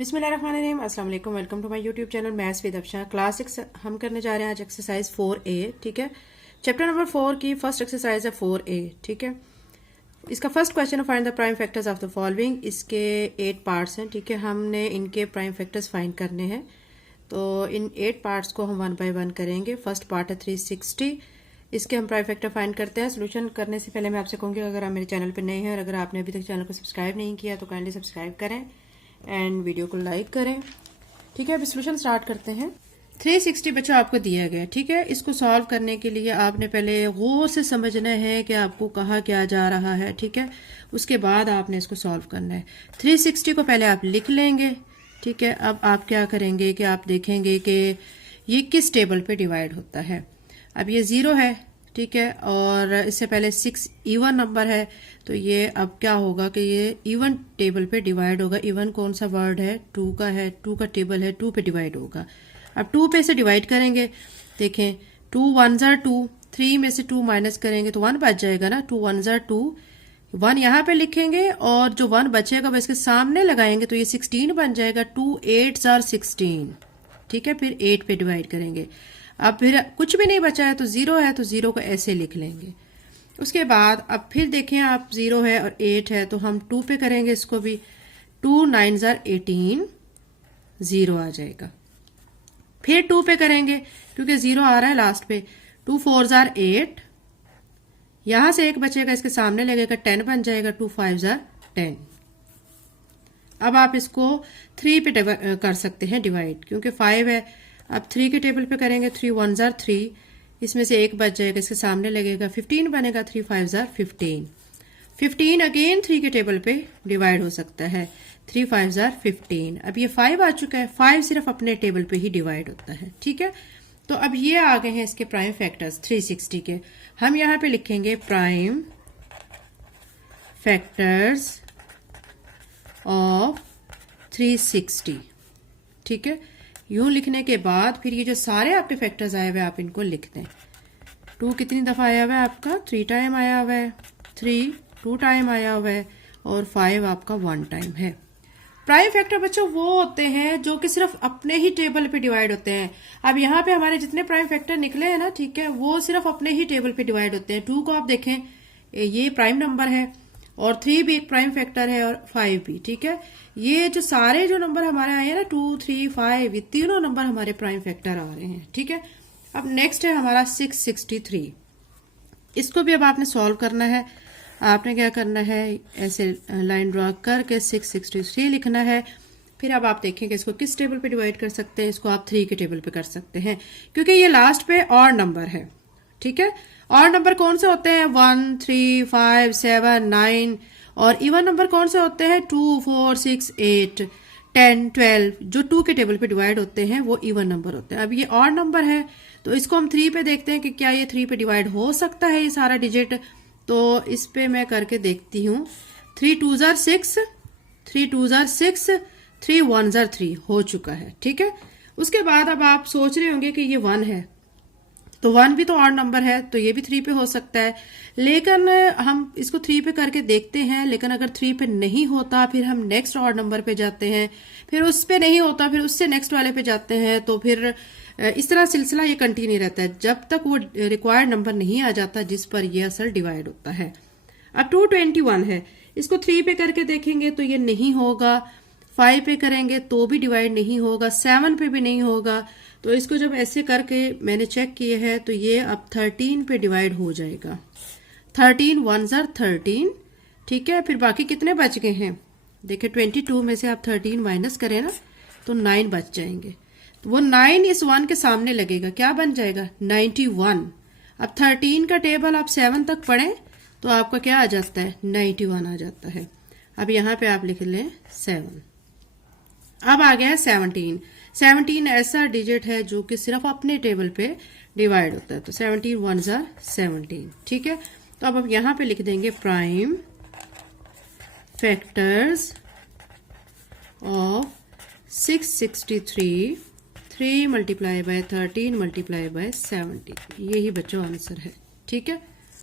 बिस्मिल्लाहिर्रहमानिर्रहीम, अस्सलाम वालेकुम। Welcome to my YouTube channel maths with Afsha. Class 6 हम करने जा रहे हैं आज एक्सरसाइज 4A। ठीक है, चैप्टर नंबर 4 की फर्स्ट एक्सरसाइज है 4A। ठीक है, इसका फर्स्ट क्वेश्चन है find the prime factors of the following. इसके 8 पार्ट्स हैं। ठीक है, हमने इनके प्राइम फैक्टर्स फाइंड करने हैं, तो इन 8 पार्ट्स को हम 1 बाय 1 करेंगे। फर्स्ट पार्ट है 360। इसके हम प्राइम फैक्टर फाइंड करते हैं। सोल्यूशन करने से पहले मैं आपसे कहूँगी, अगर आप मेरे चैनल पर नए हैं और अगर आपने अभी तक चैनल को सब्सक्राइब नहीं किया तो काइंडली सब्सक्राइब करें एंड वीडियो को लाइक करें। ठीक है, अब सोल्यूशन स्टार्ट करते हैं। 360 बच्चों आपको दिया गया। ठीक है, इसको सॉल्व करने के लिए आपने पहले गौर से समझना है कि आपको कहा क्या जा रहा है। ठीक है, उसके बाद आपने इसको सॉल्व करना है। 360 को पहले आप लिख लेंगे। ठीक है, अब आप क्या करेंगे कि आप देखेंगे कि ये किस टेबल पे डिवाइड होता है। अब ये 0 है। ठीक है, और इससे पहले 6 इवन नंबर है, तो ये अब क्या होगा कि ये इवन टेबल पे डिवाइड होगा। इवन कौन सा वर्ड है? 2 का है। 2 का टेबल है, 2 पे डिवाइड होगा। अब 2 पे से डिवाइड करेंगे। देखें, 2 1 जार 2, 3 में से 2 माइनस करेंगे तो 1 बच जाएगा ना। 2 1 जार 2, 1 यहाँ पे लिखेंगे और जो 1 बचेगा वो इसके सामने लगाएंगे तो ये 16 बन जाएगा। 2 8 जार 16। ठीक है, फिर 8 पे डिवाइड करेंगे। अब फिर कुछ भी नहीं बचा है तो 0 है, तो 0 को ऐसे लिख लेंगे। उसके बाद अब फिर देखें, आप 0 है और 8 है तो हम 2 पे करेंगे इसको भी। 2 9 जार 18, 0 आ जाएगा। फिर 2 पे करेंगे क्योंकि 0 आ रहा है लास्ट पे। 2 4 जार 8, यहां से 1 बचेगा, इसके सामने लगेगा, 10 बन जाएगा। 2 5 जार 10। अब आप इसको 3 पे कर सकते हैं डिवाइड, क्योंकि 5 है। अब 3 के टेबल पे करेंगे। 3 1 जार 3, इसमें से 1 बच जाएगा, इसके सामने लगेगा, 15 बनेगा। 3 5 जार 15। 15 अगेन 3 के टेबल पे डिवाइड हो सकता है। 3 5 जार 15। अब ये 5 आ चुका है। 5 सिर्फ अपने टेबल पे ही डिवाइड होता है। ठीक है, तो अब ये आ गए हैं इसके प्राइम फैक्टर्स 360 के। हम यहाँ पे लिखेंगे प्राइम फैक्टर्स ऑफ 360। ठीक है, यूं लिखने के बाद फिर ये जो सारे आपके फैक्टर्स आए हुए आप इनको लिख दें। 2 कितनी दफा आया हुआ है आपका? 3 टाइम आया हुआ है। 3 2 टाइम आया हुआ है और 5 आपका 1 टाइम है। प्राइम फैक्टर बच्चों वो होते हैं जो कि सिर्फ अपने ही टेबल पे डिवाइड होते हैं। अब यहाँ पे हमारे जितने प्राइम फैक्टर निकले हैं ना, ठीक है, वो सिर्फ अपने ही टेबल पे डिवाइड होते हैं। 2 को आप देखें, ये प्राइम नंबर है और 3 भी एक प्राइम फैक्टर है और 5 भी। ठीक है, ये जो सारे जो नंबर हमारे आए हैं ना, 2 3 5, ये तीनों नंबर हमारे प्राइम फैक्टर आ रहे हैं। ठीक है, अब नेक्स्ट है हमारा 663। इसको भी अब आपने सॉल्व करना है। आपने क्या करना है, ऐसे लाइन ड्रॉ करके 663 लिखना है। फिर अब आप देखेंगे इसको किस टेबल पे डिवाइड कर सकते हैं। इसको आप 3 के टेबल पे कर सकते हैं, क्योंकि ये लास्ट पे और नंबर है। ठीक है, और नंबर कौन से होते हैं? 1 3 5 7 9। और इवन नंबर कौन से होते हैं? 2 4 6 8 10 12। जो 2 के टेबल पे डिवाइड होते हैं वो इवन नंबर होते हैं। अब ये और नंबर है तो इसको हम 3 पे देखते हैं कि क्या ये 3 पे डिवाइड हो सकता है ये सारा डिजिट। तो इस पे मैं करके देखती हूँ। 3 2 जार 6, 3 2 जार 6, 3 1 जार 3 हो चुका है। ठीक है, उसके बाद अब आप सोच रहे होंगे कि ये 1 है, तो 1 भी तो ऑड नंबर है, तो ये भी 3 पे हो सकता है। लेकिन हम इसको 3 पे करके देखते हैं, लेकिन अगर 3 पे नहीं होता फिर हम नेक्स्ट ऑड नंबर पे जाते हैं, फिर उस पे नहीं होता फिर उससे नेक्स्ट वाले पे जाते हैं। तो फिर इस तरह सिलसिला ये कंटिन्यू रहता है जब तक वो रिक्वायर्ड नंबर नहीं आ जाता जिस पर ये असल डिवाइड होता है। अब 221 है, इसको 3 पे करके देखेंगे तो ये नहीं होगा। 5 पे करेंगे तो भी डिवाइड नहीं होगा। 7 पे भी नहीं होगा। तो इसको जब ऐसे करके मैंने चेक किए हैं तो ये अब 13 पे डिवाइड हो जाएगा। 13 1 जार 13। ठीक है, फिर बाकी कितने बच गए हैं? देखिए, 22 में से आप 13 माइनस करें ना तो 9 बच जाएंगे। तो वो 9 इस 1 के सामने लगेगा, क्या बन जाएगा? 91। अब 13 का टेबल आप 7 तक पढ़ें तो आपका क्या आ जाता है? 91 आ जाता है। अब यहाँ पे आप लिख लें 7। अब आ गया है 17। 17 ऐसा डिजिट है जो कि सिर्फ अपने टेबल पे डिवाइड होता है। तो 17 1 जार 17। ठीक है, तो अब यहाँ पे लिख देंगे prime factors of 663, 3 multiply bye 13 multiply by 17। यही बच्चों आंसर है। ठीक है।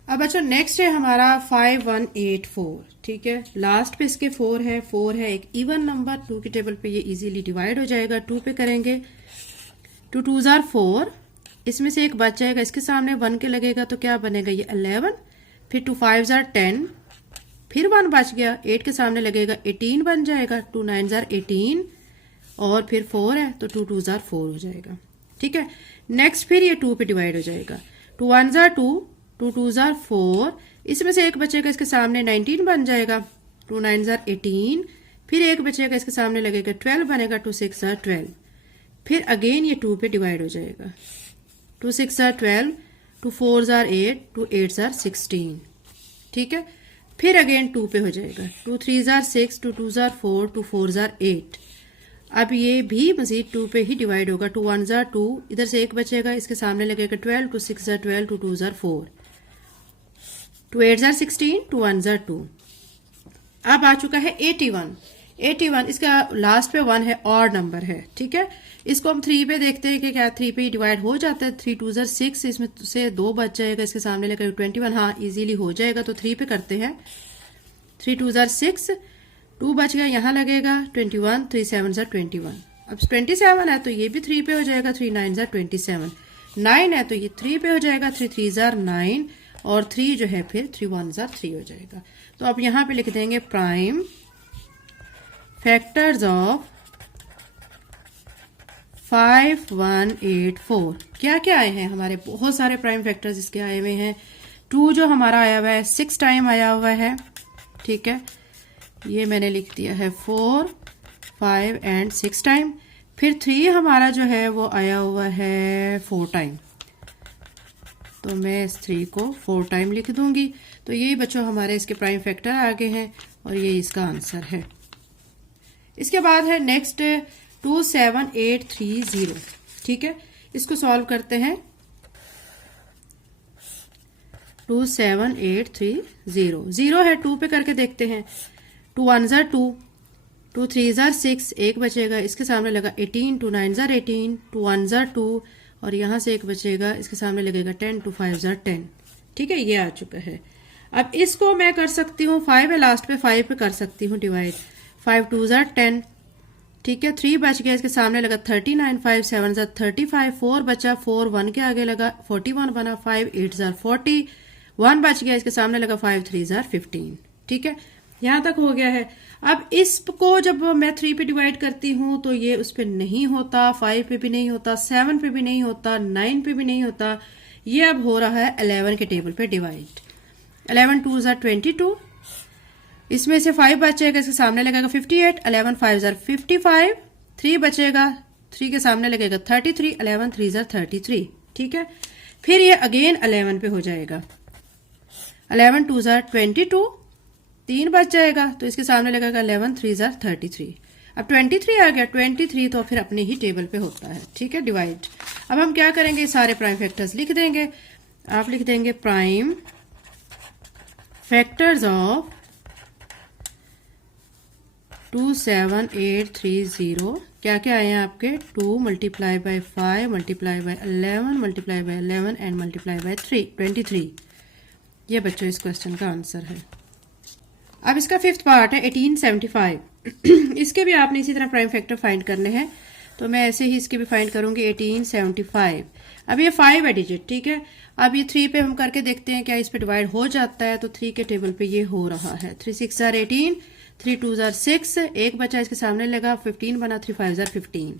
अब अच्छा नेक्स्ट है हमारा 5184, ठीक है। लास्ट पे इसके 4 है एक इवन नंबर, 2 की टेबल पे ये इजीली डिवाइड हो जाएगा। 2 पे करेंगे, 2 2s are 4, इसमें से एक बच जाएगा, इसके सामने 1 के लगेगा तो क्या बनेगा ये 11, फिर 2 5s are 10, फिर 1 बच गया, 8 के सामने लगेगा 18 बन जाएगा, 2 9s are 18 और फिर 4 है तो 2 2s are 4 हो जाएगा, ठीक है। नेक्स्ट फिर ये 2 पे डिवाइड हो जाएगा, 2 1s are 2, 2 2s are 4, इसमें से एक बचेगा, इसके सामने 19 बन जाएगा, 2 9s are 18, फिर एक बचेगा, इसके सामने लगेगा 12 बनेगा, 2 6 are 12, फिर अगेन ये 2 पे डिवाइड हो जाएगा, 2 6 are 12, 2 4s are 8, 2 8s are 16, ठीक है। फिर अगेन 2 पे हो जाएगा, 2 3s are 6, 2 2s are 4, 2 4s are 8। अब ये भी मजीद 2 पे ही डिवाइड होगा, 2 1s are 2, इधर से एक बचेगा, इसके सामने लगेगा 12, 2 6s are 12, 2 2s are 4, 2 8s are 16, 2 1s are 2। अब आ चुका है 81, इसका लास्ट पे 1 है, ऑड नंबर है, ठीक है। इसको हम 3 पे देखते हैं कि क्या 3 पे डिवाइड हो जाता है। 3 2s are 6, इसमें से 2 बच जाएगा, इसके सामने लगेगा 21, हाँ इजीली हो जाएगा, तो 3 पे करते हैं। 3 2s are 6, 2 बच गया, यहाँ लगेगा 21, 3 7s are 21। अब 27 है तो ये भी 3 पे हो जाएगा, 3 9s are 27, 9 है तो ये 3 पे हो जाएगा, 3 3s are 9 और 3 जो है फिर 3 1s are 3 हो जाएगा। तो अब यहाँ पे लिख देंगे प्राइम फैक्टर्स ऑफ 5184। क्या क्या आए हैं हमारे, बहुत सारे प्राइम फैक्टर्स इसके आए हुए हैं। 2 जो हमारा आया हुआ है 6 टाइम आया हुआ है, ठीक है, ये मैंने लिख दिया है 4 5 एंड 6 टाइम। फिर 3 हमारा जो है वो आया हुआ है 4 टाइम, तो मैं इस 3 को 4 टाइम लिख दूंगी। तो ये बच्चों हमारे इसके प्राइम फैक्टर आगे हैं और ये इसका आंसर है। इसके बाद है नेक्स्ट 27830, ठीक है, इसको सॉल्व करते हैं। 27830 0 है, 2 पे करके देखते हैं। 2 1s are 2, 2 3s are 6, एक बचेगा, इसके सामने लगा 18, 2 9s are 18, 2 1s are 2 और यहाँ से एक बचेगा, इसके सामने लगेगा 10, 2 5s are 10, ठीक है, ये आ चुका है। अब इसको मैं कर सकती हूँ, 5 है लास्ट पे, 5 पे कर सकती हूँ डिवाइड, 5 2s are 10, ठीक है, 3 बच गया, इसके सामने लगा 39, 5 7s are 35, 4 बचा, 4 1 के आगे लगा 41 बना, 5 8s are 40, 1 बच गया, इसके सामने लगा 5 3s are 15, ठीक है, यहां तक हो गया है। अब इसको जब मैं 3 पे डिवाइड करती हूं तो ये उस पे नहीं होता, 5 पे भी नहीं होता, 7 पे भी नहीं होता, 9 पे भी नहीं होता, ये अब हो रहा है 11 के टेबल पे डिवाइड। 11 2s are 22, इसमें से 5 बचेगा, इसके सामने लगेगा 58, 11 5s are 55, 3 बचेगा, 3 के सामने लगेगा 33, 11 3s are 33, ठीक है। फिर ये अगेन 11 पे हो जाएगा, 11 2s are 22, 3 बच जाएगा, तो इसके सामने लगेगा 11 3s are 33। अब 23 आ गया, 23 तो फिर अपने ही टेबल पे होता है, ठीक है, डिवाइड। अब हम क्या करेंगे, सारे प्राइम फैक्टर्स लिख देंगे। आप लिख देंगे प्राइम फैक्टर्स ऑफ 27830, क्या क्या आए हैं आपके, 2 multiply by 5 multiply by 11 multiply by 11 and multiply by 23। ये बच्चों इस क्वेश्चन का आंसर है। अब इसका 5th पार्ट है 1875। इसके भी आपने इसी तरह प्राइम फैक्टर फाइंड करने हैं, तो मैं ऐसे ही इसके भी फाइंड करूंगी 1875। अब ये 5 है डिजिट, ठीक है। अब ये 3 पे हम करके देखते हैं क्या इस पे डिवाइड हो जाता है, तो 3 के टेबल पे ये हो रहा है। 3 6 are 18, 3 2s are 6, एक बचा, इसके सामने लगा 15 बना, 3 5s are 15।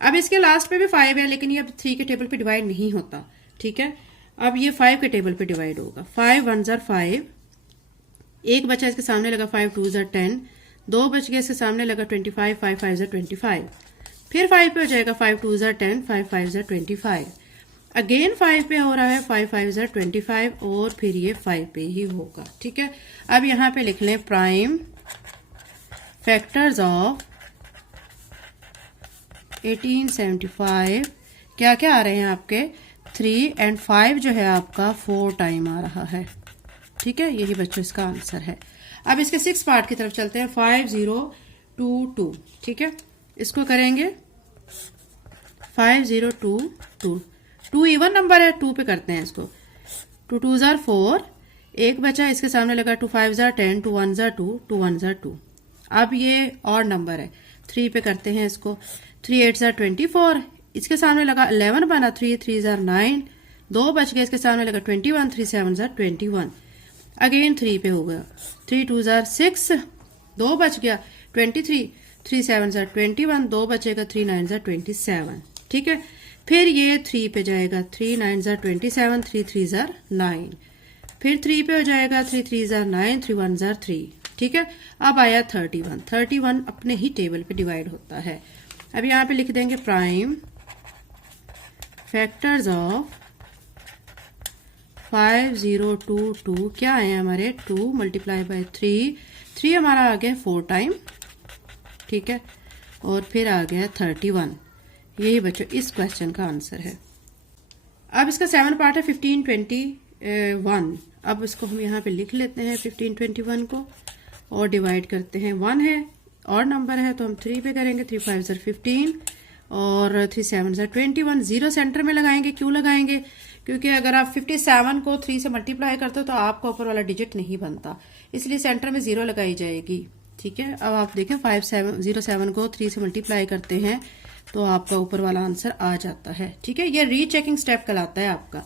अब इसके लास्ट पे भी 5 है, लेकिन ये अब 3 के टेबल पे डिवाइड नहीं होता, ठीक है। अब ये 5 के टेबल पे डिवाइड होगा। 5 1s are 5, एक बचा, इसके सामने लगा 5 2s are 10, 2 बच गया, इसके सामने लगा 25, 5 5s are 25। फिर 5 पे हो जाएगा 5 2s are 10, 5 5s are 25। Again 5 पे हो रहा है 5 5s are 25 और फिर ये 5 पे ही होगा, ठीक है। अब यहाँ पे लिख लें प्राइम फैक्टर्स ऑफ 1875। क्या क्या आ रहे हैं आपके, 3 एंड 5 जो है आपका 4 टाइम आ रहा है, ठीक है, यही बच्चों इसका आंसर है। अब इसके 6 पार्ट की तरफ चलते हैं। 5022, ठीक है, इसको करेंगे 5022। 2 इवन नंबर है, 2 पे करते हैं इसको। 2 2 जार 4, एक बचा, इसके सामने लगा 2 5 जार 10, 2 1 जार 2, 2 1 जार 2। अब ये और नंबर है, 3 पे करते हैं इसको। 3 8 जार 24, इसके सामने लगा 11 बना, 3 3 जार 9, 2 बच गए, इसके सामने लगा 21, 3 7 जार 21। अगेन 3 पे हो गया, 3 2 जार 6, 2 बच गया, 23, 3 7 जार 21, 2 बचेगा, 3 9 जार 27। ठीक है, फिर ये 3 पे जाएगा, 3 9 जार 27, 3 3 जार 9, फिर 3 पे हो जाएगा, 3 3 जार 9, 3 1 जार 3। ठीक है, अब आया 31, 31 अपने ही टेबल पे डिवाइड होता है। अब यहाँ पे लिख देंगे प्राइम फैक्टर्स ऑफ 5022, क्या आए हमारे 2 मल्टीप्लाई बाय 3 हमारा आ गया 4 टाइम। ठीक है, और फिर आ गया 31। यही बच्चों इस क्वेश्चन का आंसर है। अब इसका 7 पार्ट है 15 21। अब इसको हम यहाँ पे लिख लेते हैं 15 21 को और डिवाइड करते हैं। 1 है और नंबर है तो हम 3 पे करेंगे, 3 5 ज़र 15 और 3 7 ज़र 21। 0 सेंटर में लगाएंगे, क्यों लगाएंगे? क्योंकि अगर आप 57 को 3 से मल्टीप्लाई करते हो तो आपका ऊपर वाला डिजिट नहीं बनता, इसलिए सेंटर में 0 लगाई जाएगी। ठीक है, अब आप देखें 507 को 3 से मल्टीप्लाई करते हैं तो आपका ऊपर वाला आंसर आ जाता है। ठीक है, ये रीचेकिंग स्टेप कहलाता है आपका।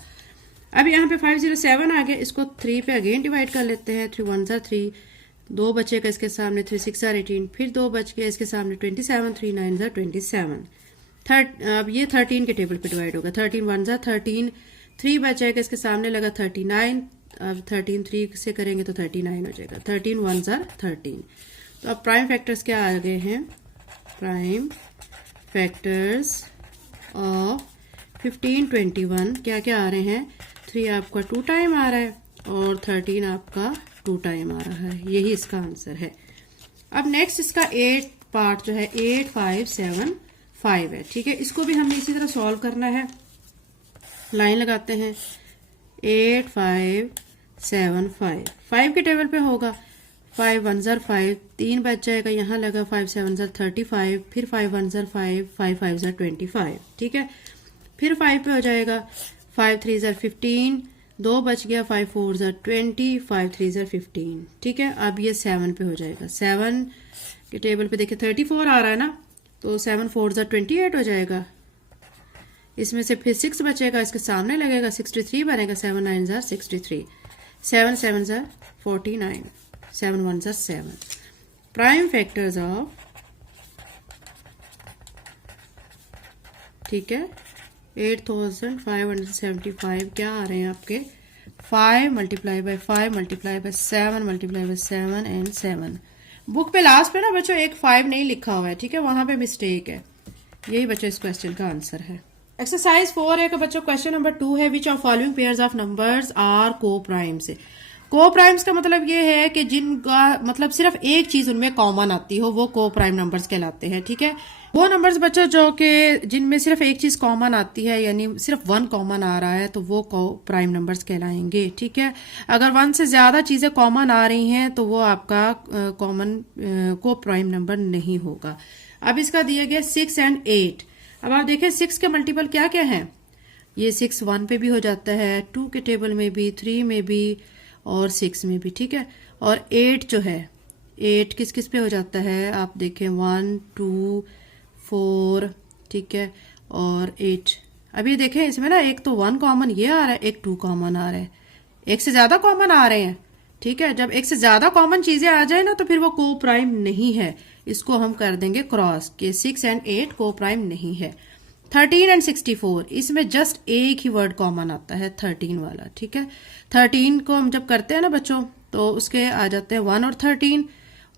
अब यहाँ पे 507 आ गया, इसको 3 पे अगेन डिवाइड कर लेते हैं। 3 1 ज़र 3, 2 बचेगा इसके सामने, 3 6 ज़र 18, फिर 2 बच गया इसके सामने 27, 3 9 ज़र 27। अब ये 13 के टेबल पे डिवाइड होगा। 13 1 ज़र 13, 3 बचेगा इसके सामने लगा 39, अब 13 3 से करेंगे तो 39 हो जाएगा। 13 1 ज़र 13। तो अब प्राइम फैक्टर्स क्या आ गए हैं? प्राइम फैक्टर्स ऑफ 15 21 क्या क्या आ रहे हैं? 3 आपका 2 टाइम आ रहा है और 13 आपका 2 टाइम आ रहा है। यही इसका आंसर है। अब नेक्स्ट इसका 8 पार्ट जो है 8 5 7 5 है। ठीक है, इसको भी हमने इसी तरह सॉल्व करना है। लाइन लगाते हैं 8 5 7 5, 5 के टेबल पे होगा। 5 1 ज़र 5, 3 बच जाएगा, यहाँ लगा 5 7 ज़र 35, फिर 5 1 ज़र 5, 5 5 ज़र 25। ठीक है, फिर 5 पे हो जाएगा 5 3 ज़र 15, 2 बच गया, 5 4 ज़र 20, 5 3 ज़र 15। ठीक है, अब ये 7 पे हो जाएगा। 7 के टेबल पे देखिए 34 आ रहा है ना, तो 7 4 ज़र 28 हो जाएगा। इसमें से फिर 6 बचेगा, इसके सामने लगेगा 63 बनेगा। 7 9 ज़र 63, 7 7 ज़र 49, 7 1 ज़र 7। प्राइम फैक्टर्स ऑफ, ठीक है, 8575 क्या आ रहे हैं आपके? 5 multiply by 5 multiply by 7 multiply by 7 and 7। Book पे लास्ट पे ना बच्चों एक 5 नहीं लिखा हुआ है। ठीक है, वहां पे मिस्टेक है। यही बच्चों इस क्वेश्चन का आंसर है। एक्सरसाइज 4 है का बच्चों क्वेश्चन नंबर 2 है, which of following pairs of numbers are coprimes. Coprimes का मतलब ये है कि जिनका मतलब सिर्फ एक चीज उनमें कॉमन आती हो वो को प्राइम नंबर्स कहलाते हैं। ठीक है, वो नंबर्स बच्चों जो कि जिनमें सिर्फ एक चीज कॉमन आती है, यानी सिर्फ 1 कॉमन आ रहा है, तो वो को प्राइम नंबर्स कहलाएंगे। ठीक है, अगर 1 से ज्यादा चीजें कॉमन आ रही हैं तो वो आपका कॉमन को प्राइम नंबर नहीं होगा। अब इसका दिया गया 6 एंड 8। अब आप देखें 6 के मल्टीपल क्या क्या है? ये 6 1 पे भी हो जाता है, 2 के टेबल में भी, 3 में भी और 6 में भी। ठीक है, और 8 जो है 8 किस किस पे हो जाता है? आप देखें 1 2 4, ठीक है, और 8। अभी देखें इसमें ना एक तो 1 कॉमन ये आ रहा है, एक 2 कॉमन आ रहा है, एक से ज्यादा कॉमन आ रहे हैं। ठीक है, जब एक से ज्यादा कॉमन चीजें आ जाए ना तो फिर वो को प्राइम नहीं है। इसको हम कर देंगे क्रॉस कि 6 एंड 8 को प्राइम नहीं है। 13 एंड 64, इसमें जस्ट एक ही वर्ड कॉमन आता है, 13 वाला। ठीक है, 13 को हम जब करते हैं ना बच्चों तो उसके आ जाते हैं 1 और 13,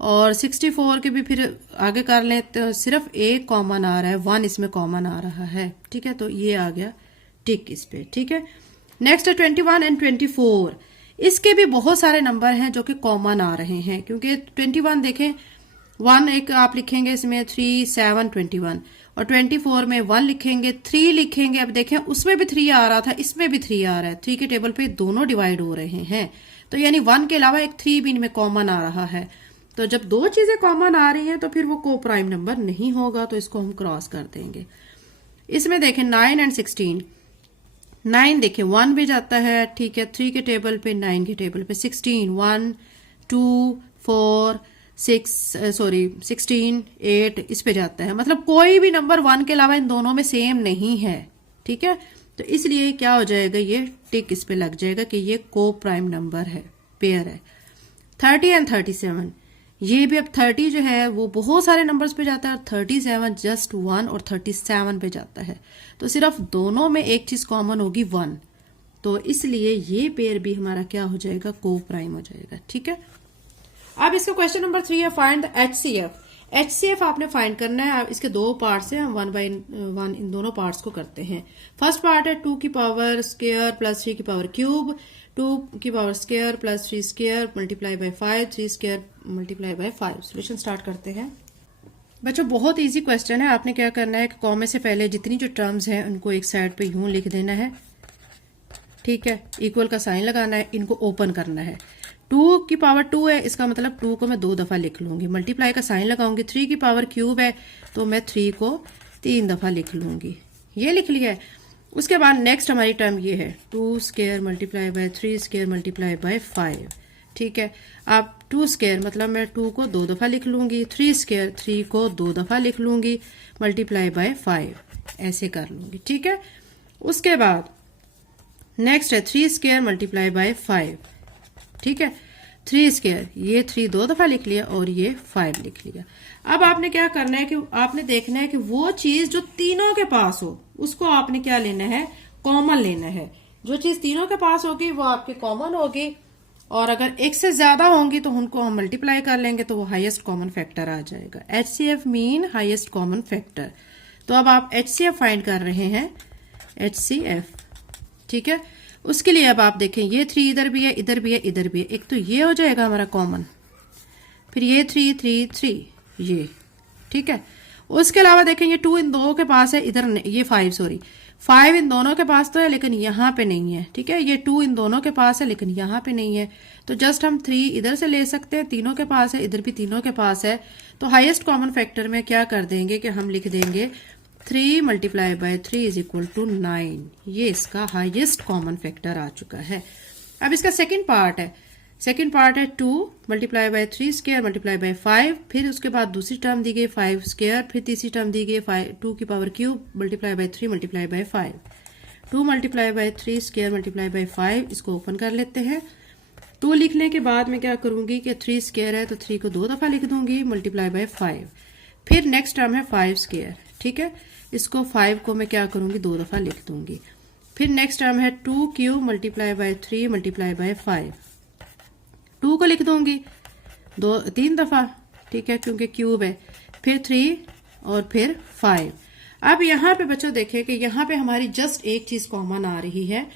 और 64 के भी फिर आगे कर लें तो सिर्फ एक कॉमन आ रहा है, 1 इसमें कॉमन आ रहा है। ठीक है, तो ये आ गया टिक इस पे। ठीक है, नेक्स्ट 21 एंड 24, इसके भी बहुत सारे नंबर हैं जो कि कॉमन आ रहे हैं, क्योंकि 21 देखें 1 एक आप लिखेंगे इसमें 3 7 21, और 24 में 1 लिखेंगे, 3 लिखेंगे। अब देखें उसमें भी 3 आ रहा था, इसमें भी 3 आ रहा है। 3 के टेबल पे दोनों डिवाइड हो रहे हैं, तो यानी 1 के अलावा एक 3 भी इनमें कॉमन आ रहा है। तो जब 2 चीजें कॉमन आ रही हैं तो फिर वो को प्राइम नंबर नहीं होगा, तो इसको हम क्रॉस कर देंगे। इसमें देखें 9 एंड 16, 9 देखिए 1 भी जाता है, ठीक है, 3 के टेबल पे, 9 के टेबल पे, 16 1 2 4 16 8 इस पे जाता है। मतलब कोई भी नंबर 1 के अलावा इन दोनों में सेम नहीं है, ठीक है। तो इसलिए क्या हो जाएगा, ये टिक इस पे लग जाएगा कि ये को प्राइम नंबर है, पेयर है। 30 एंड 37, ये भी अब 30 जो है वो बहुत सारे नंबर्स पे जाता है और 37 जस्ट 1 और 37 पे जाता है। तो सिर्फ दोनों में एक चीज कॉमन होगी 1, तो इसलिए ये पेयर भी हमारा क्या हो जाएगा, को प्राइम हो जाएगा, ठीक है। अब इसका क्वेश्चन नंबर 3 है, फाइंड द HCF। HCF आपने फाइंड करना है। अब इसके दो पार्ट्स हैं, हम 1 बाय 1 इन दोनों पार्ट्स को करते हैं। फर्स्ट पार्ट है 2 की पावर स्क्वायर प्लस 3 की पावर क्यूब, 2 की power square plus 3 square multiply by 5, 3 square multiply by 5। Solution start करते हैं। बच्चों बहुत इजी क्वेश्चन है। आपने क्या करना है कि कॉमे से पहले जितनी जो टर्म्स हैं उनको एक साइड पे यूं लिख देना है, ठीक है। इक्वल का साइन लगाना है, इनको ओपन करना है। 2 की पावर 2 है, इसका मतलब 2 को मैं 2 दफा लिख लूंगी, मल्टीप्लाई का साइन लगाऊंगी। 3 की पावर क्यूब है तो मैं 3 को 3 दफा लिख लूंगी, ये लिख लिया है। उसके बाद नेक्स्ट हमारी टर्म ये है 2 square multiply by 3 square multiply by 5, ठीक है। अब 2 स्क्वायर मतलब मैं 2 को 2 दफा लिख लूंगी, 3 स्क्वायर 3 को 2 दफा लिख लूंगी, मल्टीप्लाई बाय 5 ऐसे कर लूंगी, ठीक है। उसके बाद नेक्स्ट है 3 स्क्वायर मल्टीप्लाई बाय 5, ठीक है। 3 स्क्वायर, ये 3 2 दफा लिख लिया और ये 5 लिख लिया। अब आपने क्या करना है कि आपने देखना है कि वो चीज जो तीनों के पास हो उसको आपने क्या लेना है, कॉमन लेना है। जो चीज तीनों के पास होगी वो आपकी कॉमन होगी, और अगर एक से ज्यादा होंगी तो उनको हम मल्टीप्लाई कर लेंगे तो वो हाईएस्ट कॉमन फैक्टर आ जाएगा। HCF mean highest common factor. तो अब आप HCF फाइंड कर रहे हैं, HCF, ठीक है। उसके लिए अब आप देखें ये 3 इधर भी है, इधर भी है, इधर भी है। एक तो ये हो जाएगा हमारा कॉमन, फिर ये 3 3 3 ये, ठीक है। उसके अलावा देखें ये 2 इन दोनों के पास है, इधर ये 5 इन दोनों के पास तो है लेकिन यहाँ पे नहीं है, ठीक है। ये 2 इन दोनों के पास है लेकिन यहाँ पे नहीं है, तो जस्ट हम 3 इधर से ले सकते हैं, तीनों के पास है, इधर भी तीनों के पास है। तो हाईएस्ट कॉमन फैक्टर में क्या कर देंगे कि हम लिख देंगे 3 multiply by 3 is equal to 9। ये इसका हाईएस्ट कॉमन फैक्टर आ चुका है। अब इसका सेकंड पार्ट है 2 multiply by 3 square multiply by 5, फिर उसके बाद दूसरी टर्म दी गई 5 स्क्वायर, फिर तीसरी टर्म दी गई 2 की power cube multiply by 3 multiply bye 5। 2 multiply by 3 square multiply by 5, इसको ओपन कर लेते हैं। 2 लिखने के बाद मैं क्या करूंगी कि 3 स्क्वायर है तो 3 को 2 दफा लिख दूंगी, मल्टीप्लाई बाय 5। फिर नेक्स्ट टर्म है 5 स्क्वायर, ठीक है। इसको 5 को मैं क्या करूंगी, 2 दफा लिख दूंगी। फिर नेक्स्ट टर्म है 2 cube multiply by 3 multiply bye 5। 2 को लिख दूंगी 3 दफा, ठीक है, क्योंकि क्यूब है। फिर 3 और फिर 5। अब यहाँ पे बच्चों देखें कि यहाँ पे हमारी जस्ट एक चीज कॉमन आ रही है।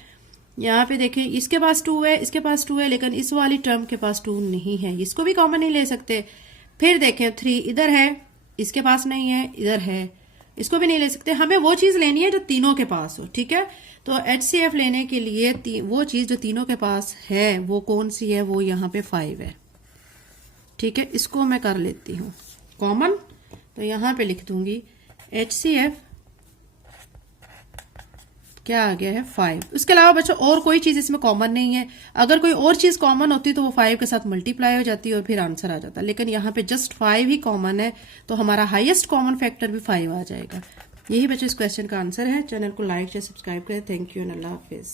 यहाँ पे देखें इसके पास 2 है, इसके पास 2 है, लेकिन इस वाली टर्म के पास 2 नहीं है, इसको भी कॉमन नहीं ले सकते। फिर देखें 3 इधर है, इसके पास नहीं है, इधर है, इसको भी नहीं ले सकते। हमें वो चीज लेनी है जो तीनों के पास हो, ठीक है। तो HCF लेने के लिए वो चीज जो तीनों के पास है वो कौन सी है, वो यहाँ पे 5 है, ठीक है। इसको मैं कर लेती हूँ कॉमन, तो यहाँ पे लिख दूंगी HCF क्या आ गया है, 5। उसके अलावा बच्चों और कोई चीज इसमें कॉमन नहीं है। अगर कोई और चीज कॉमन होती तो वो 5 के साथ मल्टीप्लाई हो जाती और फिर आंसर आ जाता, लेकिन यहाँ पे जस्ट 5 ही कॉमन है, तो हमारा हाईएस्ट कॉमन फैक्टर भी 5 आ जाएगा। यही बच्चों इस क्वेश्चन का आंसर है। चैनल को लाइक शेयर सब्सक्राइब करें। Thank you and Allah Hafiz.